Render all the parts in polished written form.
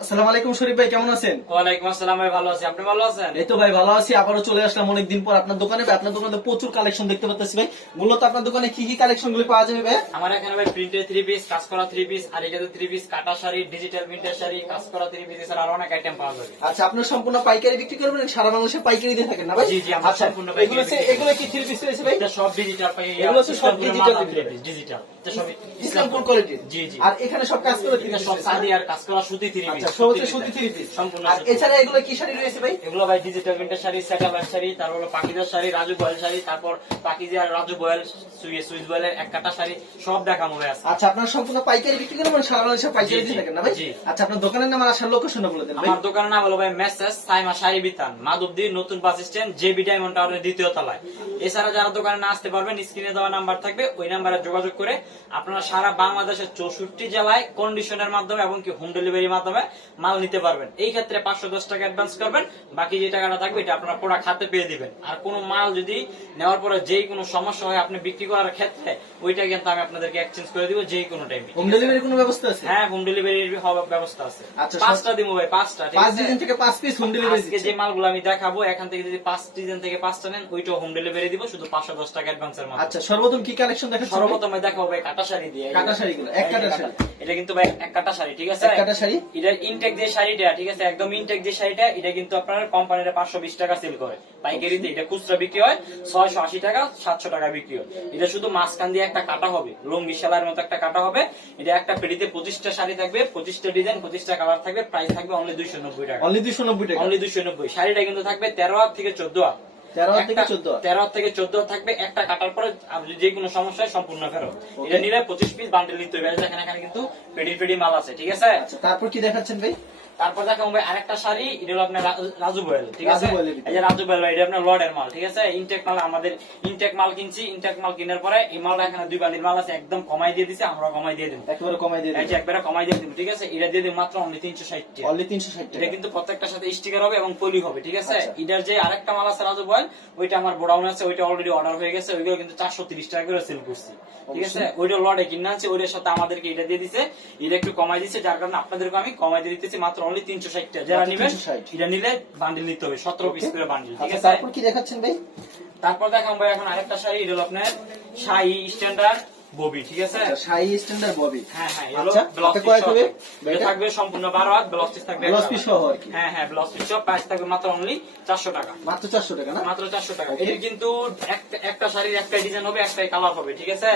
আসসালামু আলাইকুম শরীফ ভাই, কেমন আছেন? ওয়ালাইকুম আসসালাম ভাই, ভালো আছি। আপনি ভালো আছেন? এই তো ভাই ভালো আছি, আবারও চলে আসলাম অনেকদিন পর আপনার দোকানে। ভাই আপনার দোকানে প্রচুর কালেকশন দেখতে পাচ্ছি ভাই। মূলত আপনার দোকানে কি কি কালেকশন গুলো পাওয়া যাবে ভাই? আমার এখানে ভাই প্রিন্টেড থ্রি পিস, কাজ করা থ্রি পিস, আর এটাতে থ্রি পিস, কাটা শাড়ি, ডিজিটাল প্রিন্টের শাড়ি, কাজ করা থ্রি পিস এছাড়া আরো অনেক আইটেম পাওয়া যাবে। আচ্ছা, আপনার সম্পূর্ণ পাইকারি বিক্রি করবেন? সারা বাংলাদেশে পাইকারি দিয়ে থাকেন না ভাই? জি জি, আমরা আচ্ছা, সম্পূর্ণ পাইকারি বিক্রি করি। এগুলো কি থ্রি পিস রয়েছে ভাই? এটা সব ডিজিটাল পাই, এগুলো হচ্ছে সব ডিজিটাল ডিজিটাল, এটা সব ইসলামপুর কোয়ালিটি। জি জি। আর এখানে সব কাজ করে এটা সব শাড়ি আর কাজ করা সুতি থ্রি পিস। আচ্ছা, সব হচ্ছে সুতি থ্রি পিস সম্পূর্ণ। আর এছাড়া এগুলো কি শাড়ি রয়েছে ভাই? এগুলো ভাই ডিজিটাল প্রিন্টের শাড়ি, স্যাটেলাইট শাড়ি, তারপর হলো পাকিজার শাড়ি, রাজু বয়েল শাড়ি, তারপর পাকিজা রাজু বয়েল, সুইস বয়েলের এক কাটা শাড়ি, সব দেখাবো ভাই আজকে। আচ্ছা, আপনার সম্পূর্ণ পাইকারি বিক্রি করেন মানে সারা বাংলাদেশে পাইকারি দিয়ে থাকেন না ভাই? জি। আচ্ছা, আপনার দোকানের নাম আর আসার লোকেশনটা বলে দেন ভাই। আমার দোকানের নাম হলো ভাই মেসেস সাইমা শাড়ি বিতান, মাধবদী নতুন বাস স্ট্যান্ড, জেবি ডায়মন্ড টাওয়ারের দ্বিতীয় তলায়। এছাড়া যারা দোকানে না আসতে পারবেন, স্ক্রিনে দেওয়া নাম্বার থাকবে, ওই নাম্বারে যোগাযোগ করে আপনারা সারা বাংলাদেশের 64 জেলায় কন্ডিশনের মাধ্যমে এবং কি হোম ডেলিভারির মাধ্যমে মাল নিতে পারবেন। এই ক্ষেত্রে 510 টাকা অ্যাডভান্স করবেন, বাকি যে টাকাটা থাকবে এটা আপনারা প্রোডাক্ট হাতে পেয়ে দিবেন। আর কোনো মাল যদি নেওয়ার পরে যেই কোনো সমস্যা হয় আপনি বিক্রি করার ক্ষেত্রে, ওইটা কিন্তু আমি আপনাদেরকে এক্সচেঞ্জ করে দিব যেই কোনো টাইমে। হোম ডেলিভারি কোনো ব্যবস্থা আছে? হ্যাঁ, হোম ডেলিভারির ব্যবস্থা আছে। আচ্ছা, 5টা দিব ভাই, 5টা। 5 ডিজাইন থেকে 5 পিস হোম ডেলিভারি আজকে যে মালগুলো আমি দেখাবো, এখান থেকে যদি 5 ডিজাইন থেকে 5টা নেন, ওইটাও হোম ডেলিভারি দিব শুধু 510 টাকা অ্যাডভান্সের মাধ্যমে। আচ্ছা, সর্বপ্রথম কি কালেকশন দেখাচ্ছেন? সর্বপ্রথম আমি দেখাবো ভাই কাটা শাড়ি দিয়ে। কাটা শাড়িগুলো, এক কাটা শাড়ি। এটা কিন্তু ভাই এক কাটা শাড়ি, ঠিক আছে? এক কাটা শাড়ি। এটা ইনটেক যে শাড়িটা, ঠিক আছে, একদম ইনটেক যে শাড়িটা, এটা কিন্তু আপনার কোম্পানির 520 টাকা সেল করে পাইকারিতে। এটা খুচরা বিক্রি হয় 680 টাকা, 700 টাকা বিক্রি হয়। এটা শুধু মাঝখান দিয়ে একটা কাটা হবে, লুঙ্গি সেলাইয়ের মতো একটা কাটা হবে। এটা একটা পেটিতে 25টা শাড়ি থাকবে, 25টা ডিজাইন, 25টা কালার থাকবে। প্রাইস থাকবে অনলি 290 টাকা। অনলি 290 টাকা। অনলি 290। শাড়িটা কিন্তু থাকবে 13 হাত থেকে 14 হাত। 13 হাত থেকে 14 হাত। 13 হাত থেকে 14 হাত থাকবে। একটা কাটার পরে যে কোনো সমস্যায় সম্পূর্ণ ফেরত। এটা নিলে 25 পিস বান্ডেল নিতে হবে। দেখেন এখানে কিন্তু পেডি মাল আছে, ঠিক আছে? আচ্ছা, তারপর কি দেখাচ্ছেন ভাই? তারপর দেখাবো ভাই আরেকটা শাড়ি। এটা হলো আপনার রাজু বয়েল, ঠিক আছে? রাজু বয়েলের ভিতরে। এই যে রাজু বয়েল ভাই, এটা আপনার লর্ডের মাল, ঠিক আছে? ইনটেক মাল, আমাদের ইনটেক মাল কিনছি। ইনটেক মাল কেনার পরে এই মালটা এখানে 2 বান্ডিল মাল আছে, একদম কমাই দিয়ে দিছে, আমরা কমাই দিয়ে দেব। একেবারে কমাই দিয়ে এই দিন। যে একবারে কমাই দিয়ে দেব, ঠিক আছে? এটা দিয়ে দেব মাত্র অনলি 360 টাকা। অনলি 360 এটা টাকা। কিন্তু প্রত্যেকটার সাথে স্টিকার হবে এবং পলি হবে, ঠিক আছে? আচ্ছা। এটার যে আরেকটা মাল আছে রাজু বয়েল, ওইটা আমার গোডাউন আছে, ওইটা অলরেডি অর্ডার হয়ে গেছে। ওইগুলো কিন্তু 430 টাকা করে সেল করছি, ঠিক আছে? ওইটা লটে কিনে আনছি, ওইটার সাথে আমাদেরকে এটা দিয়ে দিছে। এটা একটু কমাই দিছে, যার কারণে আপনাদেরকে আমি কমাই দিয়ে দিতেছি মাত্র অনলি 360 টাকা। যারা নিবেন 360 এটা নিলে বান্ডিল নিতে হবে, 17 পিস করে বান্ডিল, ঠিক আচ্ছা, আছে? তারপর কি দেখাচ্ছেন ভাই? তারপর দেখাবো ভাই এখন আরেকটা শাড়ি। এটা হলো আপনার শাড়ি স্ট্যান্ডার্ড ববি, ঠিক আছে? শাড়ি স্ট্যান্ডার্ড ববি। হ্যাঁ হ্যাঁ, আচ্ছা, ব্লাউজ হাতে পিস কয় থাকবে? থাকবে সম্পূর্ণ 12 হাত, ব্লাউজ পিস থাকবে ব্লাউজ একটা পিস হাত। সহ আর কি। হ্যাঁ হ্যাঁ, ব্লাউজ পিস সব। প্রাইস থাকবে মাত্র অনলি 400 টাকা। মাত্র 400 টাকা না? মাত্র 400 টাকা। এটা কিন্তু একটা শাড়ির একটাই ডিজাইন হবে, একটাই কালার হবে, ঠিক আছে?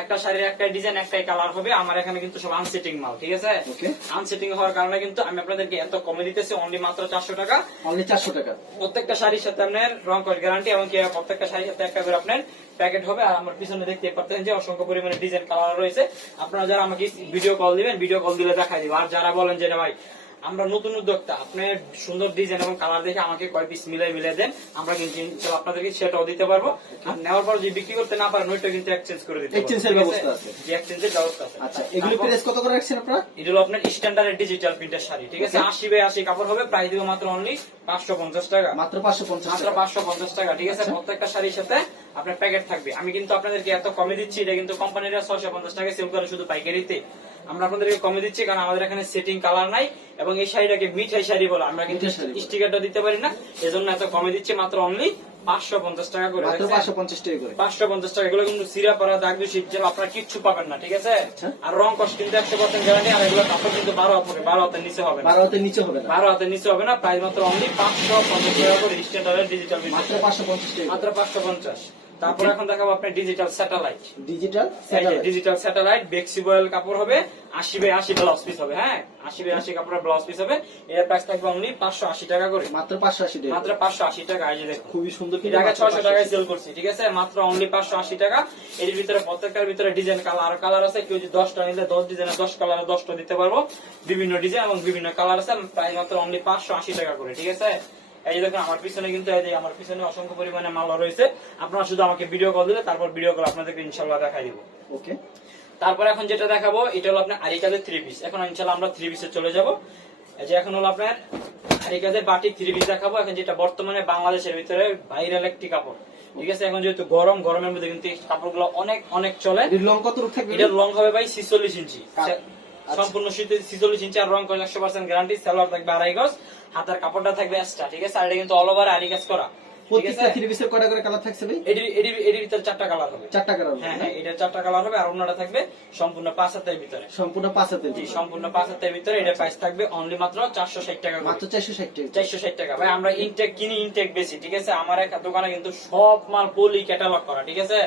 একটা শাড়ির একটাই ডিজাইন, একটাই কালার হবে। আমার এখানে কিন্তু সব আনসেটিং মাল, ঠিক আছে? ওকে। আনসেটিং হওয়ার কারণে কিন্তু আমি আপনাদেরকে এত কমে দিতেছি, অনলি মাত্র 400 টাকা। অনলি 400 টাকা। প্রত্যেকটা শাড়ির সাথে আপনার রং কস গ্যারান্টি, এবং কি প্রত্যেকটা শাড়ির সাথে একটা করে আপনার প্যাকেট হবে। আর আমার পিছনে দেখতে পাচ্ছেন যে অসংখ্য পরিমাণে ডিজাইন কালার রয়েছে। আপনারা যারা আমাকে ভিডিও কল দিবেন, ভিডিও কল দিলে দেখাই দিব। আর যারা বলেন যে ভাই আমরা নতুন উদ্যোক্তা, আপনার সুন্দর ডিজাইন এবং কালার দেখে আমাকে কয় পিস মিলাই দেন, আমরা কিন্তু আপনাদেরকে সেটাও দিতে পারবো। আর নেওয়ার পর যদি বিক্রি করতে না পারেন, ওইটা কিন্তু এক্সচেঞ্জ করে দিতে পারবো। এক্সচেঞ্জের ব্যবস্থা আছে। যে এক্সচেঞ্জের ব্যবস্থা আছে। আচ্ছা, এগুলো প্রাইস কত করে রাখছেন আপনারা? এটা হলো আপনার স্ট্যান্ডার্ড ডিজিটাল প্রিন্টের শাড়ি, ঠিক আছে? 80/80 কাপড় হবে। প্রাইস দিব মাত্র অনলি 550 টাকা। মাত্র 550 মাত্র টাকা। 550 টাকা, ঠিক আছে? প্রত্যেকটা শাড়ির সাথে আপনার প্যাকেট থাকবে। আমি কিন্তু আপনাদেরকে এত কমে দিচ্ছি, এটা কিন্তু কোম্পানিরা 650 টাকা সেল করে শুধু পাইকারিতে। আমরা আপনাদেরকে কমে দিচ্ছি কারণ আমাদের এখানে সেটিং কালার নাই, এবং এই শাড়িটাকে মিঠাই শাড়ি বলে, আমরা কিন্তু স্টিকারটা দিতে পারি না, এজন্য এত কমে দিচ্ছি। মাত্র অনলি 550 টাকা করে। মাত্র 550 টাকা করে। 550 টাকা। এগুলো কিন্তু সিরা পরা, দাগ দূষিত যেগুলো আপনারা কিচ্ছু পাবেন না, ঠিক আছে? আর রং কষ্ট কিন্তু 100% গ্যারান্টি। আর এগুলো কাপড় কিন্তু 12 হাত হবে, 12 হাতের নিচে হবে না। 12 হাতের নিচে হবে না। 12 হাতের নিচে হবে না। প্রাইস মাত্র অনলি 550 টাকা করে। স্ট্যান্ডার্ড ডিজিটাল মাত্র 550 টাকা। মাত্র 550। তারপর এখন দেখাবো আপনার digital satellite. Digital satellite. Digital satellite বেক্সিবয়েল কাপড় হবে, 80/80 ব্লাউজ পিস হবে। হ্যাঁ, 80/80 কাপড়ের ব্লাউজ পিস হবে। এর প্রাইস থাকবে অনলি 580 টাকা করে। মাত্র 580 টাকা। মাত্র 580 টাকা। এই যে দেখুন, খুবই সুন্দর। এটা আগে 600 টাকায় সেল করছি, ঠিক আছে? মাত্র অনলি 580 টাকা। এর ভিতরে প্রত্যেকটার ভিতরে ডিজাইন কালার আছে। কেউ যদি 10টা নিলে 10 ডিজাইনের 10 কালারে 10টা দিতে পারবো। বিভিন্ন ডিজাইন এবং বিভিন্ন কালার আছে। প্রাইস মাত্র অনলি 580 টাকা করে, ঠিক আছে? এই যে দেখুন আমার পিছনে কিন্তু এই যে আমার পিছনে অসংখ্য পরিমাণে মাল রয়েছে। আপনারা শুধু আমাকে ভিডিও কল দিলে তারপর ভিডিও কল আপনাদেরকে ইনশাআল্লাহ দেখাই দিব। ওকে। তারপর এখন যেটা দেখাবো, এটা হলো আপনার আরিকাদের থ্রি পিস। এখন ইনশাআল্লাহ আমরা থ্রি পিসে চলে যাব। এই যে এখন হলো আপনার আরিকাদের বাটিক থ্রি পিস দেখাবো। এখন যেটা বর্তমানে বাংলাদেশের ভিতরে ভাইরাল একটি কাপড়, ঠিক আছে? এখন যেহেতু গরমের মধ্যে কিন্তু এই কাপড়গুলো অনেক চলে। এর লং কত থাকবে? এটার লং হবে ভাই 46 ইঞ্চি। সম্পূর্ণ 46 ইঞ্চি আর রং করা 100% গ্যারান্টি। সালোয়ার থাকবে 2.5 গজ, হাতের কাপড়টা থাকবে এক্সট্রা, ঠিক আছে। আর এটা কিন্তু অল ওভার আরি কাজ করা, ঠিক আছে। প্রত্যেকটা থ্রি পিসের কয়টা করে কালার থাকছে ভাই? এর ভিতরে 4টা কালার হবে। 4টা কালার? হ্যাঁ হ্যাঁ, এটা 4টা কালার হবে। আর অন্যটা থাকবে সম্পূর্ণ 5 হাতের ভিতরে। সম্পূর্ণ 5 হাতের? জি, সম্পূর্ণ 5 হাতের ভিতরে। এটা প্রাইস থাকবে অনলি মাত্র 460 টাকা করে। মাত্র 460 টাকা? 460 টাকা। ভাই আমরা ইনটেক কিনি, ইনটেক বেশি, ঠিক আছে। আমার একটা দোকানে কিন্তু সব মাল পলি ক্যাটালগ করা, ঠিক আছে।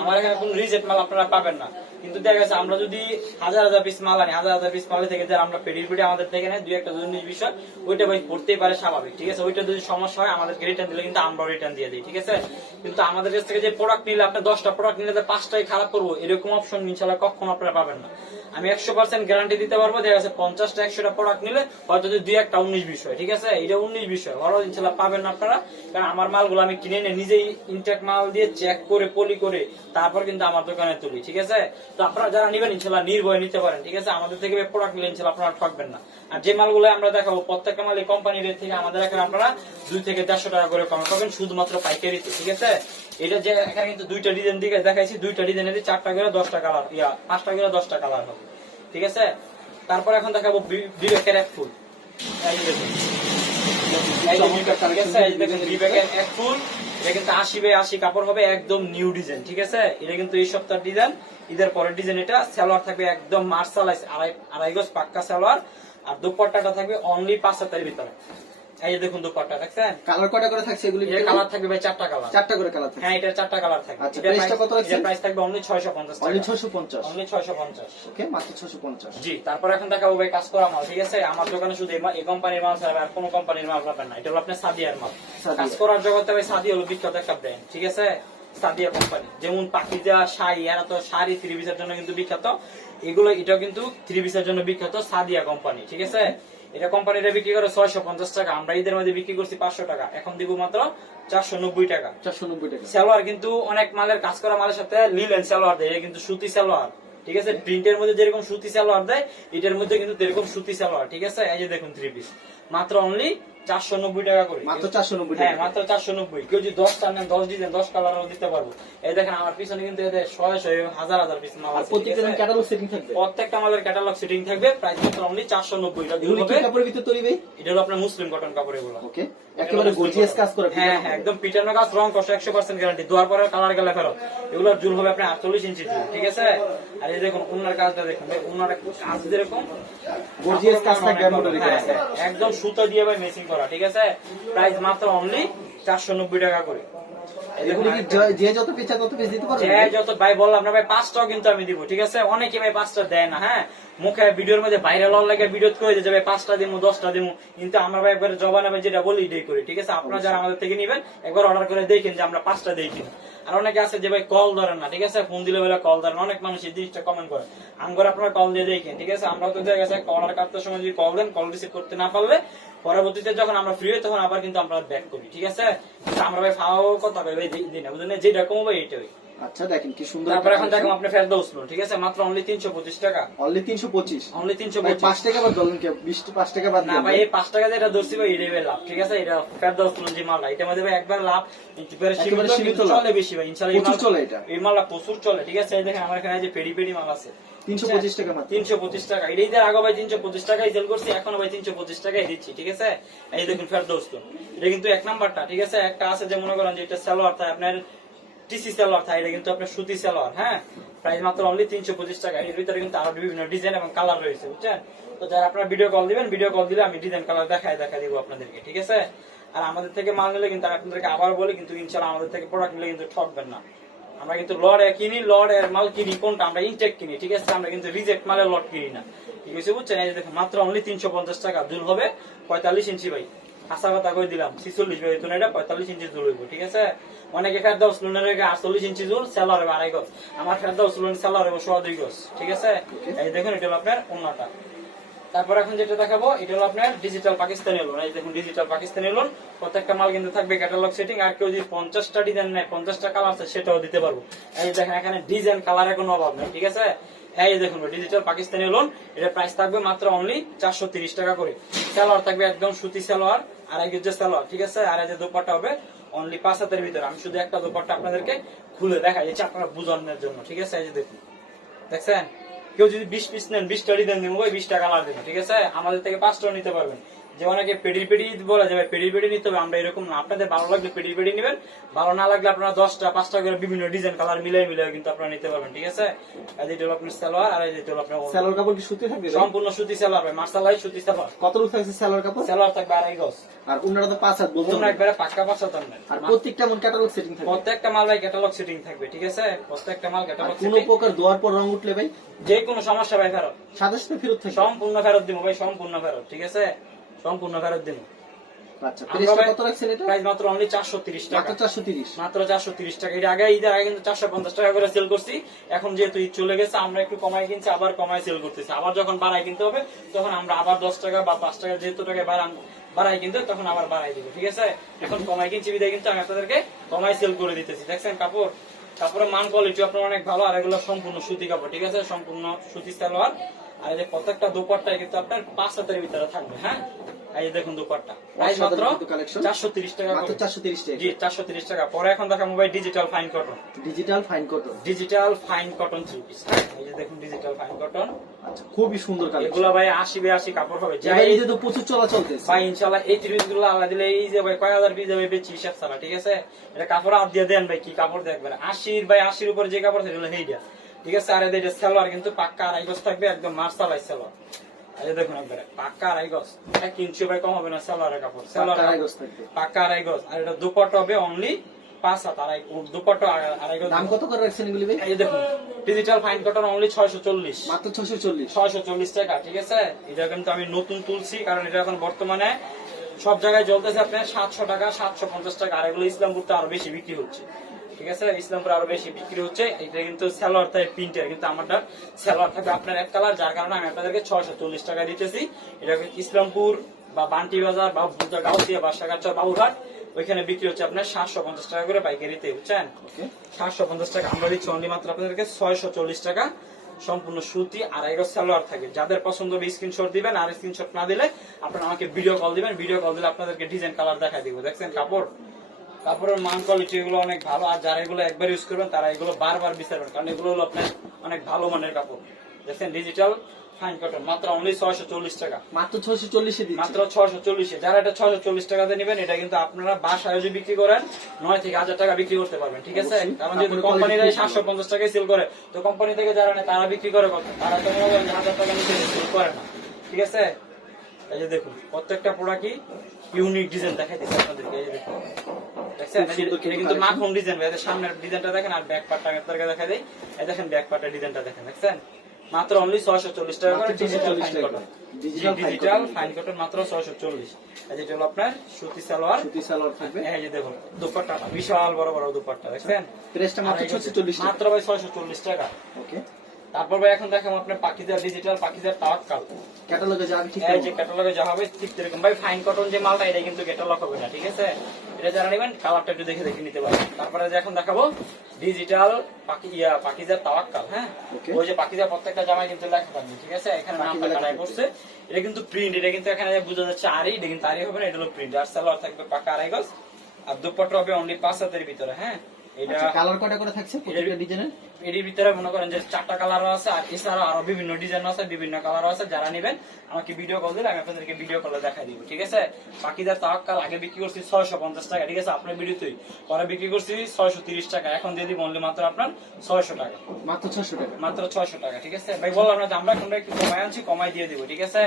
আমার এখানে কোনো রিজেক্ট মাল আপনারা পাবেন না। কিন্তু দেখা গেছে আমরা যদি হাজার হাজার পিস মাল আনি, হাজার হাজার পিস মালে থেকে যারা আমরা পেডির পিডি আমাদের থেকে নেয়, দুই একটা জিনিস বিষয় ওইটা ভাই পড়তেই পারে, স্বাভাবিক, ঠিক আছে। ওইটা যদি সমস্যা হয় আমাদেরকে রিটার্ন দিলে কিন্তু আমরা রিটার্ন দিয়ে দিই, ঠিক আছে। কিন্তু আমাদের কাছ থেকে যে প্রোডাক্ট নিলে আপনি 10টা প্রোডাক্ট নিলে 5টাই খারাপ করবো, এরকম অপশন ইনশাল্লাহ কখনো আপনারা পাবেন না। আমি 100% গ্যারান্টি দিতে পারবো। দেখা গেছে 50টা 100টা প্রোডাক্ট নিলে হয়তো দুই একটা 19 বিষয়, ঠিক আছে। এটা 19 বিষয় বড় ইনশাল্লাহ পাবেন না আপনারা। কারণ আমার মালগুলো আমি কিনে নিয়ে নিজেই ইনটেক মাল দিয়ে চেক করে পলি করে তারপর কিন্তু আমার দোকানে তুলি, ঠিক আছে। তো আপনারা যারা নিবেন ইনশাল্লাহ নির্ভয় নিতে পারেন, ঠিক আছে। আমাদের থেকে প্রোডাক্ট নিলে ইনশাল্লাহ আপনারা ঠকবেন না। আর যে মালগুলো আমরা দেখাবো প্রত্যেকটা মাল এই কোম্পানির রেট থেকে আমাদের এখানে আপনারা 2 থেকে 150 টাকা করে কম পাবেন, শুধুমাত্র পাইকারিতে, ঠিক আছে। এটা যে এখানে কিন্তু 2টা ডিজাইন দিকে দেখাইছি, 2টা ডিজাইনের 4টা করে 10টা কালার, 5টা করে 10টা কালার হবে, ঠিক আছে। তারপর এখন দেখাবো বিবেকের এক ফুল। এই দেখুন, এই যে বিবেক, ঠিক আছে। এই দেখুন বিবেকের এক ফুল। এটা কিন্তু 80/80 কাপড় হবে, একদম নিউ ডিজাইন, ঠিক আছে। এটা কিন্তু এই সপ্তাহের ডিজাইন, ঈদের পরের ডিজাইন। এটা সালোয়ার থাকবে একদম মার্শালাইজ 2.5 গজ পাক্কা সালোয়ার। আর দুপাট্টাটা থাকবে অনলি 5 হাতের ভিতরে। এই যে দেখুন দুপাট্টা, দেখছেন। কালার কয়টা করে থাকছে এগুলি? এর কালার থাকবে ভাই 4টা কালার। 4টা করে কালার থাকছে? হ্যাঁ, এটা 4টা কালার থাকবে। আচ্ছা, প্রাইসটা কত রাখছেন? এর প্রাইস থাকবে অনলি 650 টাকা। অনলি 650? অনলি 650। ওকে, মাত্র 650। জি, তারপর এখন দেখাবো ভাই কাজ করা মাল, ঠিক আছে। আমার দোকানে শুধু এই কোম্পানির মাল ছাড়া আর কোনো কোম্পানির মাল পাবেন না। এটা হলো আপনার সাদিয়ার মাল। কাজ করার জগতে ভাই সাদিয়া হলো বিখ্যাত একটা ব্র্যান্ড, ঠিক আছে। সাদিয়া কোম্পানি যেমন পাকিজা, শাড়ি, এরা তো শাড়ি থ্রি পিসের জন্য কিন্তু বিখ্যাত। এগুলো এটাও কিন্তু থ্রি পিসের জন্য বিখ্যাত, সাদিয়া কোম্পানি, ঠিক আছে। এটা কোম্পানিটা বিক্রি করে 650 টাকা, আমরা ঈদের মধ্যে বিক্রি করছি 500 টাকা, এখন দিব মাত্র 490 টাকা। 490 টাকা। সালোয়ার কিন্তু অনেক মালের কাজ করা মালের সাথে লিলেন সালোয়ার দেয়, এটা কিন্তু সুতি সালোয়ার, ঠিক আছে। প্রিন্টের মধ্যে যেরকম সুতি সালোয়ার দেয়, এটার মধ্যে কিন্তু এরকম সুতি সালোয়ার, ঠিক আছে। এই যে দেখুন থ্রি পিস মাত্র অনলি 490 টাকা করে। মাত্র 490 টাকা? হ্যাঁ, মাত্র 490। কেউ যদি 10 টান নেন, 10 ডিজাইন 10 কালারও দিতে পারবো। এই দেখেন আমার পিছনে কিন্তু এদের 100 হাজার হাজার পিস মাল আছে, ঠিক আছে। ক্যাটালগ সেটিং থাকবে? প্রত্যেকটা মালের ক্যাটালগ সেটিং থাকবে। প্রাইস মাত্র অনলি 490 টাকা। এগুলো কি কাপড়ের ভিতর তৈরি ভাই? এটা হলো আপনার মুসলিম কটন কাপড় এগুলো। ওকে, একেবারে গর্জিয়াস কাজ করে? হ্যাঁ হ্যাঁ, একদম পিটানো কাজ, রং কষ্ট 100% গ্যারান্টি। দোয়ার পরে কালার গেলে ফেরত। এগুলোর জুল হবে আপনার 48 ইঞ্চি জুল, ঠিক আছে। আর এই দেখুন ওনার কাজটা দেখুন, ওনার কাজ যেরকম গর্জিয়াস কাজ থাকবে, একদম সুতো দিয়ে ভাই মেসিং করা, ঠিক আছে। প্রাইস মাত্র অনলি 490 টাকা করে। এগুলো কি যে যত পিস তত পিস দিতে পারবে? যে যত ভাই বললাম না ভাই, 5টাও কিন্তু আমি দিব, ঠিক আছে। অনেকে ভাই 5টা দেয় না, হ্যাঁ, মুখে ভিডিওর মধ্যে ভাইরাল হওয়ার লাগে ভিডিও করে যে ভাই 5টা দিমু 10টা দিমু, কিন্তু আমরা ভাই একবার জবানে ভাই যেটা বলি এটাই করি, ঠিক আছে। আপনারা যারা আমাদের থেকে নিবেন একবার অর্ডার করে দেখেন যে আমরা 5টা দেই কিনা। আর অনেকে আছে যে ভাই কল ধরেন না, ঠিক আছে, ফোন দিলে বলে কল ধরেন, অনেক মানুষ এই জিনিসটা কমেন্ট করে। আমগর আপনারা কল দিয়ে দেখেন, ঠিক আছে। আমরা তো দেখা গেছে অর্ডার করতে সময় যদি কল দেন, কল রিসিভ করতে না পারলে পরবর্তীতে যখন আমরা ফ্রি হই তখন আবার কিন্তু আমরা ব্যাক করি, ঠিক আছে। আমরা ভাই ফাওয়ার কথা ভাই দিই না, বুঝলেন, যেটা কমবে এইটাই। আচ্ছা, দেখেন কি সুন্দর। তারপর এখন দেখুন আপনি ফেরদৌস লোন, ঠিক আছে, মাত্র অনলি 325 টাকা। অনলি 325? অনলি 325। 5 টাকা বাদ বলেন কি? 5 টাকা বাদ না ভাই, এই 5 টাকা যেটা ধরছি ভাই এটাই ভাই লাভ, ঠিক আছে। এটা ফেরদৌস লোন যে মালটা, এটা মধ্যে ভাই একবার লাভ, একেবারে সীমিত লাভ। চলে বেশি ভাই ইনশাআল্লাহ, প্রচুর চলে এটা। এই মালটা প্রচুর চলে, ঠিক আছে। এই দেখেন আমার এখানে যে পেডি পেডি মাল আছে 325 টাকা মাত্র। 325 টাকা। এটাই যে আগে ভাই 325 টাকায় সেল করছি, এখনো ভাই 325 টাকায় দিচ্ছি, ঠিক আছে। এই দেখুন ফেরদৌস লোন, এটা কিন্তু এক নাম্বারটা, ঠিক আছে। একটা আছে যে মনে করেন যে এটা সালোয়ার থাকে আপনার টিসি সালোয়ার থাকে, এটা কিন্তু আপনার সুতি সালোয়ার, হ্যাঁ। প্রাইস মাত্র অনলি 325 টাকা। এর ভিতরে কিন্তু আরো বিভিন্ন ডিজাইন এবং কালার রয়েছে, বুঝছেন। তো যারা আপনারা ভিডিও কল দিবেন, ভিডিও কল দিলে আমি ডিজাইন কালার দেখা দিব আপনাদেরকে, ঠিক আছে। আর আমাদের থেকে মাল নিলে কিন্তু আপনাদেরকে আবার বলি, কিন্তু ইনশাআল্লাহ আমাদের থেকে প্রোডাক্ট নিলে কিন্তু ঠকবেন না। আমরা কিন্তু লট কিনি, লট এর মাল কিনি কোনটা, আমরা ইনটেক কিনি, ঠিক আছে। আমরা কিন্তু রিজেক্ট মালের লট কিনি না, ঠিক আছে, বুঝছেন। এই দেখুন মাত্র অনলি 350 টাকা। জুল হবে 45 ইঞ্চি ভাই, আশা কথা কই দিলাম 46 ভাই, তো এটা 45 ইঞ্চি জুল হইব, ঠিক আছে। অনেকে ফেরদৌস লোনের 48 ইঞ্চি জুল, সেলার হবে 2.5 গজ। আমার ফেরদৌস লোন সেলার হবে 2.5 গজ, ঠিক আছে। এই দেখুন এটা হলো আপনার ওন্নাটা। তারপর এখন যেটা দেখাবো এটা হলো আপনার ডিজিটাল পাকিস্তানি লোন। এই দেখুন ডিজিটাল পাকিস্তানি লোন, প্রত্যেকটা মাল কিন্তু থাকবে ক্যাটালগ সেটিং। আর কেউ যদি 50টা ডিজাইন নেয়, 50টা কালার আছে, সেটাও দিতে পারবো। এই দেখেন এখানে ডিজাইন কালারের কোনো অভাব নেই, ঠিক আছে। এই দেখুন ডিজিটাল পাকিস্তানি লোন, এটা প্রাইস থাকবে মাত্র অনলি 430 টাকা করে। সালোয়ার থাকবে একদম সুতি সালোয়ার, আর এই যে সালোয়ার, ঠিক আছে। আর এই যে দোপাট্টা হবে অনলি 5 হাতের ভিতরে। আমি শুধু একটা দোপাট্টা আপনাদেরকে খুলে দেখাই আপনারা বুঝানোর জন্য, ঠিক আছে। এই যে দেখুন, দেখছেন কেউ যদি 20 পিস নেন 20টা ডিজাইন দিব ভাই, 20টা কালার দেবো, ঠিক আছে? আমাদের থেকে 5টা নিতে পারবেন। যে অনেকে পেডি বলা যাবে, পেডি নিতে হবে, আমরা এরকম না। আপনাদের ভালো লাগলে পেডি নেবেন, ভালো না লাগলে আপনারা 10টা 5টা করে বিভিন্ন ডিজাইন কালার মিলাই কিন্তু আপনারা নিতে পারবেন, ঠিক আছে? আর যেটা হলো আপনার সালোয়ার, আর যেটা হলো আপনার সালোয়ার কাপড় কি সুতি থাকবে ভাই? সম্পূর্ণ সুতি সালোয়ার ভাই, মার্শালাই সুতি সালোয়ার। কত রূপ থাকছে সালোয়ার কাপড়? সালোয়ার থাকবে 2.5 গজ, আর ওনারা তো 5 হাত বলতো ওনা একবারে পাক্কা 5 হাত নেন। আর প্রত্যেকটা মন ক্যাটালগ সেটিং থাকবে, প্রত্যেকটা মাল ভাই ক্যাটালগ সেটিং থাকবে, ঠিক আছে? প্রত্যেকটা মাল ক্যাটালগ কোনো সেটিং। প্রকার দোয়ার পর রং উঠলে ভাই যে কোনো সমস্যা ভাই ফেরত, সাথে সাথে ফেরত থাকবে, সম্পূর্ণ ফেরত দিব ভাই, সম্পূর্ণ ফেরত, ঠিক আছে? সম্পূর্ণ ফেরত দিব। আচ্ছা প্রাইসটা কত রাখছেন এটা? প্রাইস মাত্র অনলি 430 টাকা, মাত্র 430, মাত্র 430 টাকা। এর আগে ঈদের আগে কিন্তু 450 টাকা করে সেল করছি, এখন যেহেতু ঈদ চলে গেছে আমরা একটু কমাই কিনছি, আবার কমাই সেল করতেছি। আবার যখন বাড়াই কিনতে হবে তখন আমরা আবার 10 টাকা বা 5 টাকা যেহেতু টাকা বাড়াই কিনতে তখন আবার বাড়াই দিব, ঠিক আছে? এখন কমাই কিনছি বিদায় কিন্তু আমি আপনাদেরকে কমাই সেল করে দিতেছি। দেখছেন কাপড়ের মান কোয়ালিটি আপনার অনেক ভালো, আর এগুলো সম্পূর্ণ সুতি কাপড়, ঠিক আছে? সম্পূর্ণ সুতি সালোয়ার। আর এই যে প্রত্যেকটা দুপাট্টায় কিন্তু আপনার 5 হাতের ভিতরে থাকবে, হ্যাঁ? এই যে দেখুন দুপাট্টা, প্রাইস মাত্র 430 টাকা, মাত্র 430 টাকা। জি 430 টাকা। পরে এখন দেখাবো ভাই digital fine cotton, digital fine cotton, digital fine cotton 3 piece. এই যে দেখুন ডিজিটাল ফাইন কটন, আচ্ছা খুবই সুন্দর কালেকশন। এগুলা ভাই 80 কাপড় হবে, যাই এই যে তো প্রচুর চলা চলতেছে ভাই ইনশাআল্লাহ। এই 30 গুলো আল্লাহ দিলে এই যে ভাই কয় হাজার পিস যাবে বেচি হিসাব ছাড়া, ঠিক আছে? এটা কাপড় হাত দিয়ে দেন ভাই, কি কাপড় দেখবেন 80 ভাই 80 উপরে যে কাপড় সেগুলো হেইডা, ঠিক আছে? আর এই যে সালোয়ার কিন্তু পাক্কা 2.5 গজ থাকবে, একদম মার্শালাই সালোয়ার। এই দেখুন একবারে পাক্কা 2.5 গজ, 1 ইঞ্চি ভাই কম হবে না সালোয়ারের কাপড়, সালোয়ার 2.5 গজ থাকবে, পাক্কা 2.5 গজ। আর এটা দুপাট্টা হবে অনলি 5 হাত, দুপাট্টা 2.5 গজ। দাম কত করে রাখছেন এগুলি ভাই? এই দেখুন ডিজিটাল ফাইন কটন অনলি 640, মাত্র 640, 640 টাকা, ঠিক আছে? এটা কিন্তু আমি নতুন তুলছি কারণ এটা এখন বর্তমানে সব জায়গায় চলতেছে আপনার 700 টাকা 750 টাকা, আর এগুলো ইসলামপুরতে আরো বেশি বিক্রি হচ্ছে, ঠিক আছে? ইসলামপুর আরো বেশি বিক্রি হচ্ছে। এটা কিন্তু সালোয়ার তাই প্রিন্টের, কিন্তু আমারটা সালোয়ার থাকবে আপনার এক কালার, যার কারণে আমি আপনাদেরকে 640 টাকা দিতেছি। এটা ইসলামপুর বা বান্টি বাজার বা গাউসিয়া বা সাগারচর বাবুঘাট ওইখানে বিক্রি হচ্ছে আপনার 750 টাকা করে পাইকারিতে, বুঝছেন? 750 টাকা, আমরা দিচ্ছি অনলি মাত্র আপনাদেরকে 640 টাকা। সম্পূর্ণ সুতি 2.5 গজ সালোয়ার থাকে। যাদের পছন্দ হবে স্ক্রিনশট দিবেন, আর স্ক্রিনশট না দিলে আপনারা আমাকে ভিডিও কল দিবেন, ভিডিও কল দিলে আপনাদেরকে ডিজাইন কালার দেখাই দিব। দেখছেন কাপড়ের মান কোয়ালিটি এগুলো অনেক ভালো, আর যারা এগুলো একবার ইউজ করবেন তারা এগুলো বারবার বিচারবেন, কারণ এগুলো হলো আপনার অনেক ভালো মানের কাপড়। দেখছেন ডিজিটাল ফাইন কটন মাত্র অনলি 640 টাকা, মাত্র 640 এ দিচ্ছি, মাত্র 640 এ। যারা এটা 640 টাকাতে নেবেন, এটা কিন্তু আপনারা বাসায় যদি বিক্রি করেন 9 থেকে 1000 টাকা বিক্রি করতে পারবেন, ঠিক আছে? কারণ যেহেতু কোম্পানিরা 750 টাকায় সেল করে, তো কোম্পানি থেকে যারা নেয় তারা বিক্রি করে কত? তারা তো মনে করেন 1000 টাকা নিচে সেল করে না, ঠিক আছে? এই যে দেখুন প্রত্যেকটা প্রোডাক্টই ইউনিক ডিজাইন দেখাই দিচ্ছি আপনাদেরকে। এই যে দেখুন দেখছেন এটা কিন্তু মাখন ডিজাইন, ভাই সামনের ডিজাইনটা দেখেন, আর ব্যাক পার্টটা আমি আপনাদেরকে দেখাই দেই। এই দেখেন ব্যাক পার্টের ডিজাইনটা দেখেন, দেখছেন? মাত্র অনলি 640 টাকা করে digital fine cotton, digital fine cotton মাত্র 640। এই যে হলো আপনার সুতি সালোয়ার থাকবে। এই যে দেখুন দুপাট্টা বিশাল বড় বড় দুপাট্টা, দেখছেন? প্রাইসটা মাত্র 640 মাত্র ভাই 640 টাকা। ওকে, তারপর ভাই এখন দেখাবো আপনার পাকিজার ডিজিটাল পাকিজার তাওয়াক্কাল। ক্যাটালগে যা ঠিক এই যে ক্যাটালগে যা হবে ঠিক এরকম ভাই, ফাইন কটন যে মালটা এটা কিন্তু ক্যাটালগ হবে না, ঠিক আছে? এটা যারা নেবেন কালারটা একটু দেখে নিতে পারবেন। তারপরে যে এখন দেখাবো ডিজিটাল পাকিজার তাওয়াক্কাল, হ্যাঁ? ওই যে পাকিজার প্রত্যেকটা জামায় কিন্তু লেখা থাকবে, ঠিক আছে? এখানে নামটা কাটাই করছে, এটা কিন্তু প্রিন্ট, এটা কিন্তু এখানে বোঝা যাচ্ছে আরই, এটা কিন্তু আরই হবে না, এটা হলো প্রিন্ট। আর সালোয়ার থাকবে পাকা 2.5 গজ, আর দুপাট্টা হবে অনলি 5 হাতের ভিতরে, হ্যাঁ? এটা কালার কয়টা করে থাকছে প্রত্যেকটা ডিজাইনের? এর ভিতরে মনে করেন যে 4টা কালার আছে, আর এছাড়া আরো বিভিন্ন ডিজাইন আছে, বিভিন্ন কালার আছে। যারা নেবেন আমাকে ভিডিও কল দিলে আমি আপনাদেরকে ভিডিও কলে দেখাই দিব, ঠিক আছে? পাকিজার তাওয়াক্কাল আগে বিক্রি করছি 650 টাকা, ঠিক আছে? আপনার ভিডিওতেই পরে বিক্রি করছি 630 টাকা, এখন দিয়ে দিব অনলি মাত্র আপনার 600 টাকা, মাত্র 600 টাকা, মাত্র 600 টাকা, ঠিক আছে? ভাই বললাম না যে আমরা এখন একটু কমাই আনছি, কমাই দিয়ে দিব, ঠিক আছে?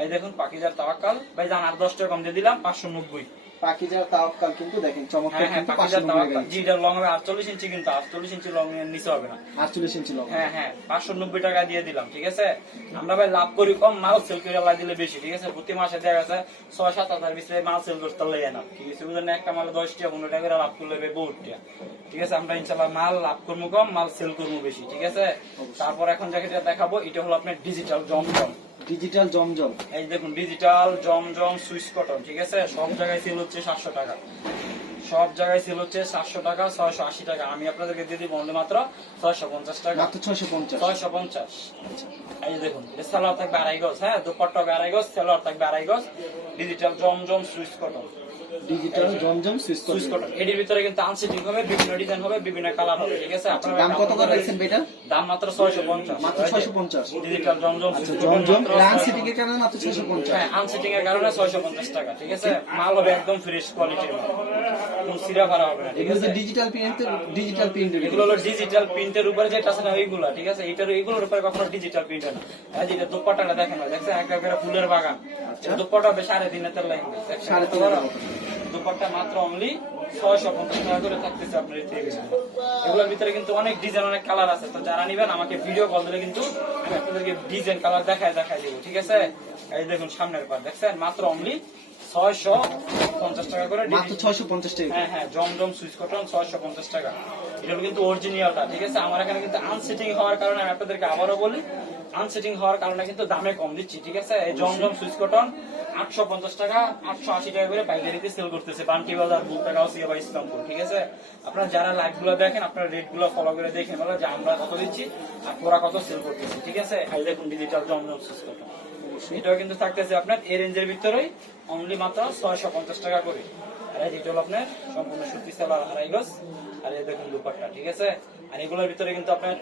এই দেখুন পাকিজার তাওয়াক্কাল ভাই, জান আর 10 টাকা কম দিয়ে দিলাম 590। পাকিজার তাওয়াক্কাল কিন্তু দেখেন চমৎকার, হ্যাঁ কিন্তু পাকিজার 590 তাওয়াক্কাল টাকা, জি এটা লং হবে 48 ইঞ্চি, কিন্তু 48 ইঞ্চি লং এর নিচে হবে না, 48 ইঞ্চি লং। হ্যাঁ 590 টাকা দিয়ে দিলাম, ঠিক আছে? আমরা ভাই লাভ করি কম, মাল সেল করে লাই দিলে বেশি, ঠিক আছে? প্রতি মাসে দেখা গেছে 6-7 হাজার ভিতরে মাল সেল করতে লাগে না, ঠিক আছে? বুঝলেন? একটা মাল 10 টাকা 15 টাকা করে লাভ করলে বহুত টাকা, ঠিক আছে? আমরা ইনশাআল্লাহ মাল লাভ করবো কম, মাল সেল করবো বেশি, ঠিক আছে? তারপর এখন যেটা দেখাবো এটা হলো আপনার ডিজিটাল জমজম, ডিজিটাল জমজম। এই দেখুন ডিজিটাল জমজম সুইস কটন, ঠিক আছে? সব জায়গায় সেল হচ্ছে 700 টাকা, সব জায়গায় সেল হচ্ছে 700 টাকা 680 টাকা, আমি আপনাদেরকে দিয়ে দিব অনলি মাত্র 650 টাকা, মাত্র 650, 650। এই যে দেখুন সালোয়ার থাকবে 2.5 গজ, হ্যাঁ? দুপাট্টা হবে 2.5 গজ, সালোয়ার থাকবে 2.5 গজ, ডিজিটাল জমজম সুইস কটন, ডিজিটাল জমজম সুইচ সুইচ কটন। এটির ভিতরে কিন্তু আনসিটিং হবে, বিভিন্ন ডিজাইন হবে, বিভিন্ন কালার হবে, ঠিক আছে? আপনারা দাম কত করে রাখছেন ভাই এটা? দাম মাত্র 650, মাত্র 650। ডিজিটাল জমজম আচ্ছা সুইচ জমজম কটন আনসিটিং এর কারণে মাত্র 650। হ্যাঁ, আনসিটিং এর কারণে 650 টাকা, ঠিক আছে? মাল হবে একদম ফ্রেশ কোয়ালিটির মাল, কোনো সিরা ভাড়া হবে না, ঠিক এগুলো আছে? ডিজিটাল প্রিন্টের এগুলো হলো ডিজিটাল প্রিন্টের উপরে যেটা আছে না ওইগুলা, ঠিক আছে? এগুলোর উপরে কখনো ডিজিটাল প্রিন্ট হয় না। এই যে দুপাট্টাটা দেখেন না, দেখছেন একেবারে ফুলের বাগান। দুপাট্টা হবে 3.5 লাইন, 3.5 দুপাট্টা মাত্র অনলি 650 টাকা করে থাকতেছে আপনার এই থেকে। এগুলোর ভিতরে কিন্তু অনেক ডিজাইন, অনেক কালার আছে। তো যারা নিবেন আমাকে ভিডিও কল দিলে কিন্তু আমি আপনাদেরকে ডিজাইন কালার দেখায় দেবো, ঠিক আছে? এই দেখুন সামনের পার দেখছেন, মাত্র অনলি 650 টাকা করে, মাত্র 650 টাকা। হ্যাঁ হ্যাঁ, জমজম সুইচ কটন 650 টাকা। এটা কিন্তু অরিজিনালটা, ঠিক আছে? আমার এখানে কিন্তু আনসেটিং হওয়ার কারণে আমি আপনাদেরকে আবারও বলি, আনসেটিং হওয়ার কারণে কিন্তু দামে কম দিচ্ছি, ঠিক আছে? এই জমজম সুইচ কটন 850 টাকা, 880 টাকা করে পাইকারিতে সেল করতেছে বান্টি বাজার, বুলতাগাঁও, সিয়া বা ইসলামপুর, ঠিক আছে? আপনারা যারা লাইভ গুলো দেখেন, আপনারা রেট গুলো ফলো করে দেখেন বলো যে আমরা কত দিচ্ছি আর ওরা কত সেল করতেছি, ঠিক আছে? এই দেখুন ডিজিটাল জমজম সুইচ কটন, এটাও কিন্তু থাকতেছে আপনার এই রেঞ্জের ভিতরেই অনলি মাত্র 650 টাকা করে। আর এটা হলো আপনার সম্পূর্ণ সুতি সালোয়ার আড়াই গজ, আর এই দেখুন দুপাট্টা, ঠিক আছে? আর এগুলোর ভিতরে কিন্তু আপনার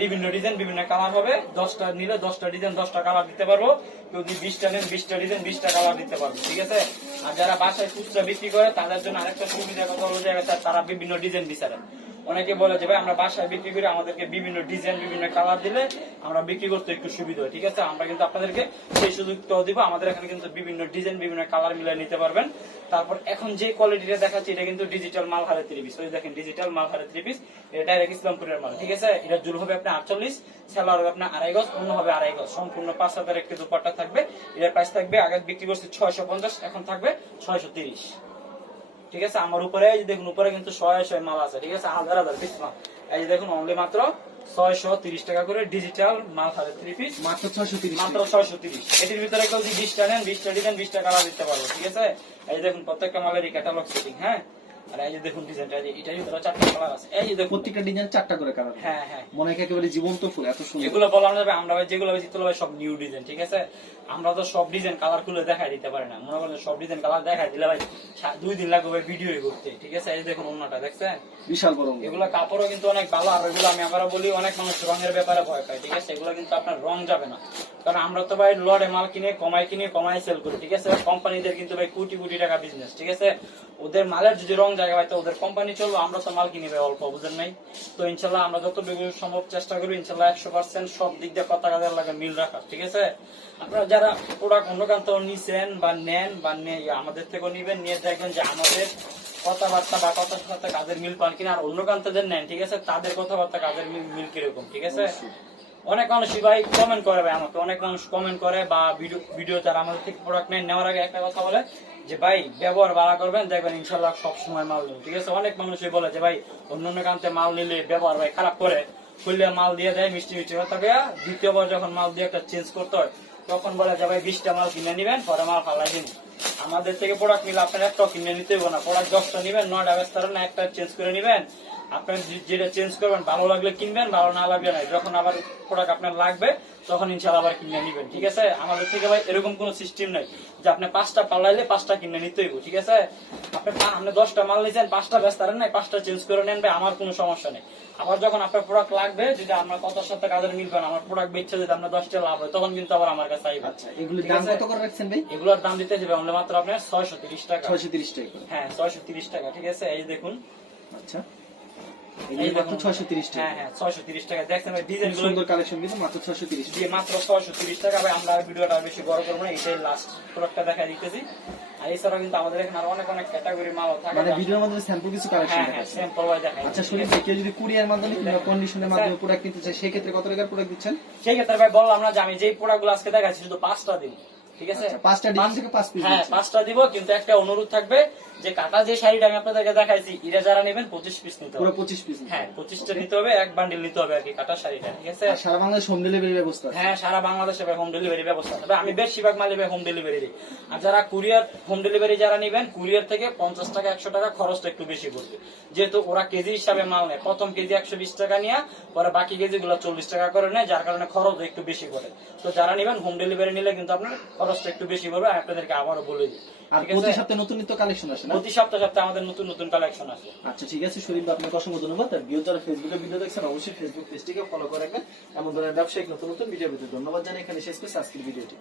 বিভিন্ন ডিজাইন, বিভিন্ন কালার হবে। 10টা নিলে 10টা ডিজাইন, 10টা কালার দিতে পারবো। কেউ যদি 20টা নেন 20টা ডিজাইন, 20টা কালার দিতে পারবো, ঠিক আছে? আর যারা বাসায় খুচরা বিক্রি করে তাদের জন্য আরেকটা সুবিধা কথা হলো যে তারা বিভিন্ন ডিজাইন বিচারে। অনেকে বলে যে ভাই আমরা বাসায় বিক্রি করে আমাদেরকে বিভিন্ন ডিজাইন, বিভিন্ন কালার দিলে আমরা বিক্রি করতে একটু সুবিধা হয়, ঠিক আছে? আমরা কিন্তু আপনাদেরকে সেই সুযোগটাও দিব। আমাদের এখানে কিন্তু বিভিন্ন ডিজাইন, বিভিন্ন কালার মিলিয়ে নিতে পারবেন। তারপর এখন যে কোয়ালিটিটা দেখাচ্ছি এটা কিন্তু ডিজিটাল মালহারে 3 পিস। ওই দেখেন ডিজিটাল মালহারে 3 পিস, এটা ডাইরেক্ট ইসলামপুরের মাল, ঠিক আছে? এটা জুল হবে আপনার 48, সেলার হবে আপনার আড়াই গজ, অন্য হবে আড়াই গজ, সম্পূর্ণ 5,000 একটি দুপাট্টা থাকবে। এটার প্রাইস থাকবে আগে বিক্রি করছে 650, এখন থাকবে 630, ঠিক আছে? আমার উপরে এই যে দেখুন, উপরে কিন্তু 100 মাল আছে, ঠিক আছে? 1000 পিস মাল। এই যে দেখুন অনলি মাত্র 630 টাকা করে ডিজিটাল মাল হারে 3 পিস, মাত্র 630, মাত্র 630। এটির ভিতরে কেউ যদি 20টা নেন 20টা ডিজাইন, 20টা কালার দিতে পারবো, ঠিক আছে? এই যে দেখুন প্রত্যেকটা মালেরই ক্যাটালগ সেটিং, হ্যাঁ? আর এই যে দেখুন ডিজাইনটা, এটার ভিতরে 4টা কালার আছে। এই যে দেখুন প্রত্যেকটা ডিজাইন 4টা করে কালার। হ্যাঁ হ্যাঁ, মনে হয় একেবারে জীবন্ত ফুল, এত সুন্দর। এগুলো বলানো যাবে আমরা ভাই, যেগুলো বেশি তোলা সব নিউ ডিজাইন, ঠিক আছে? আমরা তো সব ডিজাইন কালার খুলে দেখাই দিতে পারি না। মনে করেন সব ডিজাইন কালার দেখাই দিলে ভাই 2 দিন লাগবে ভাই ভিডিও করতে, ঠিক আছে? এই দেখুন অন্যটা দেখছেন, বিশাল বড়। এগুলো কাপড়ও কিন্তু অনেক ভালো। আর এগুলো আমি আবারও বলি, অনেক মানুষ রঙের ব্যাপারে ভয় পায়, ঠিক আছে? এগুলো কিন্তু আপনার রং যাবে না, কারণ আমরা তো ভাই লড়ে মাল কিনে কমাই সেল করি, ঠিক আছে? কোম্পানিদের কিন্তু ভাই কোটি কোটি টাকা বিজনেস, ঠিক আছে? ওদের মালের যদি রং জায়গা হয় তো ওদের কোম্পানি চলবো, আমরা তো মাল কিনি ভাই অল্প, বুঝেন নাই? তো ইনশাল্লাহ আমরা যতটুকু সম্ভব চেষ্টা করি ইনশাল্লাহ 100% সব দিক দিয়ে কথা কাজের লাগে মিল রাখা, ঠিক আছে? আপনারা যারা প্রোডাক্ট অন্য কান্ত নিছেন বা নেন বা আমাদের থেকেও নিবেন, নিয়ে দেখবেন যে আমাদের কথাবার্তা বা কথার সাথে কাজের মিল পান কিনা। আর অন্য কান্তাদের নেন, ঠিক আছে? তাদের কথাবার্তা কাজের মিল কিরকম, ঠিক আছে? অনেক মানুষই ভাই কমেন্ট করে ভাই, আমাকে অনেক মানুষ কমেন্ট করে বা ভিডিও যারা আমাদের থেকে প্রোডাক্ট নেওয়ার আগে একটা কথা বলে যে ভাই ব্যবহার ভালো করবেন, দেখবেন ইনশাল্লাহ সব সময় মাল নেবেন, ঠিক আছে? অনেক মানুষই বলে যে ভাই অন্য কান্তে মাল নিলে ব্যবহার ভাই খারাপ করে, খুললে মাল দিয়ে দেয় মিষ্টি মিষ্টি কথা, দ্বিতীয়বার যখন মাল দিয়ে একটা চেঞ্জ করতে হয় তখন বলে যে ভাই 20টা মাল কিনে নিবেন, পরে মাল ফালাই দিন। আমাদের থেকে প্রোডাক্ট নিলে আপনার একটা কিনে নিতে হবে না, প্রোডাক্ট 10টা নিবেন, 9টা ব্যস্ত না, একটা চেঞ্জ করে নিবেন। আপনার যেটা চেঞ্জ করবেন ভালো লাগলে কিনবেন, ভালো না লাগলে না। যখন আবার প্রোডাক্ট আপনার লাগবে তখন ইনশাআল্লাহ আবার কিনে নিবেন, ঠিক আছে? আমাদের থেকে ভাই এরকম কোনো সিস্টেম নাই যে আপনি 5টা পাল্লাইলে 5টা কিনে নিতে হইব, ঠিক আছে? আপনি 10টা মাল নিয়েছেন, 5টা ব্যস্ত নাই, 5টা চেঞ্জ করে নেন ভাই, আমার কোনো সমস্যা নেই। আবার যখন আপনার প্রোডাক্ট লাগবে, যদি আমার কথার সাথে কাজের মিলবে না, আমার প্রোডাক্ট বেচছে যদি আপনার 10টা লাভ হয়, তখন কিন্তু আবার আমার কাছে আইবে। আচ্ছা, এগুলোর দাম কত করে রাখছেন ভাই? এগুলোর দাম দিতে হবে অনলি মাত্র আপনার 630 টাকা। 630 টাকা। হ্যাঁ 630 টাকা, ঠিক আছে? এই দেখুন, আচ্ছা এই মাত্র 630 টাকা। হ্যাঁ হ্যাঁ 630 টাকা। দেখছেন ডিজাইন গুলো সুন্দর কালেকশন, কিন্তু মাত্র 630 দিয়ে মাত্র 630 টাকা। ভাই আমরা ভিডিওটা বেশি বড় করবো না, এটাই লাস্ট প্রোডাক্টটা দেখা দিতেছি। আর এছাড়াও কিন্তু আমাদের এখানে আরো অনেক ক্যাটাগরি মাল থাকে, মানে ভিডিওর মধ্যে স্যাম্পল কিছু কালেকশন হ্যাঁ হ্যাঁ আছে। স্যাম্পল ভাই দেখাই। আচ্ছা শুনি, কেউ যদি কুরিয়ার মাধ্যমে কিংবা কন্ডিশনের মাধ্যমে প্রোডাক্ট কিনতে চায়, সেই ক্ষেত্রে কত টাকার প্রোডাক্ট দিচ্ছেন? সেই ক্ষেত্রে ভাই বললাম না যে আমি যেই প্রোডাক্টগুলো আজকে দেখাচ্ছি শুধু 5টা দিন, ঠিক আছে? 5টা ডিজাইন থেকে 5 পিস। হ্যাঁ 5টা দিব, কিন্তু একটা অনুরোধ থাকবে যে কাটা যে শাড়িটা আমি আপনাদেরকে দেখাইছি এটা যারা নেবেন 25 পিস নিতে হবে। পুরো 25 পিস। হ্যাঁ 25টা নিতে হবে, এক বান্ডিল নিতে হবে আর কি কাটা শাড়িটা, ঠিক আছে? আর সারা বাংলাদেশ হোম ডেলিভারি ব্যবস্থা আছে? হ্যাঁ সারা বাংলাদেশে হোম ডেলিভারি ব্যবস্থা আছে। আমি বেশিরভাগ মালে হোম ডেলিভারি দিই। আর যারা কুরিয়ার হোম ডেলিভারি যারা নেবেন, কুরিয়ার থেকে 50 টাকা 100 টাকা খরচটা একটু বেশি পড়বে, যেহেতু ওরা কেজি হিসাবে মাল নেয়। প্রথম কেজি 120 টাকা নিয়ে পরে বাকি কেজি গুলো 40 টাকা করে নেয়, যার কারণে খরচ একটু বেশি করে। তো যারা নেবেন হোম ডেলিভারি নিলে কিন্তু আপনার খরচটা একটু বেশি পড়বে, আমি আপনাদেরকে আবারও বলে দিই। আর ঠিক প্রতি আছে? সপ্তাহে নতুন নিত্য কালেকশন আসে না? প্রতি সপ্তাহে আমাদের নতুন নতুন কালেকশন আছে। আচ্ছা ঠিক আছে শরীফ ভাই, আপনাকে অসংখ্য ধন্যবাদ। আর ভিউ যারা ফেসবুকে ভিডিও দেখছেন অবশ্যই ফেসবুক পেজটিকে ফলো করে রাখবেন। এমন ধরনের ব্যবসায়িক নতুন নতুন ভিডিও পেতে ধন্যবাদ জানাই এখানে শেষ করছি আজকের ভিডিওটি।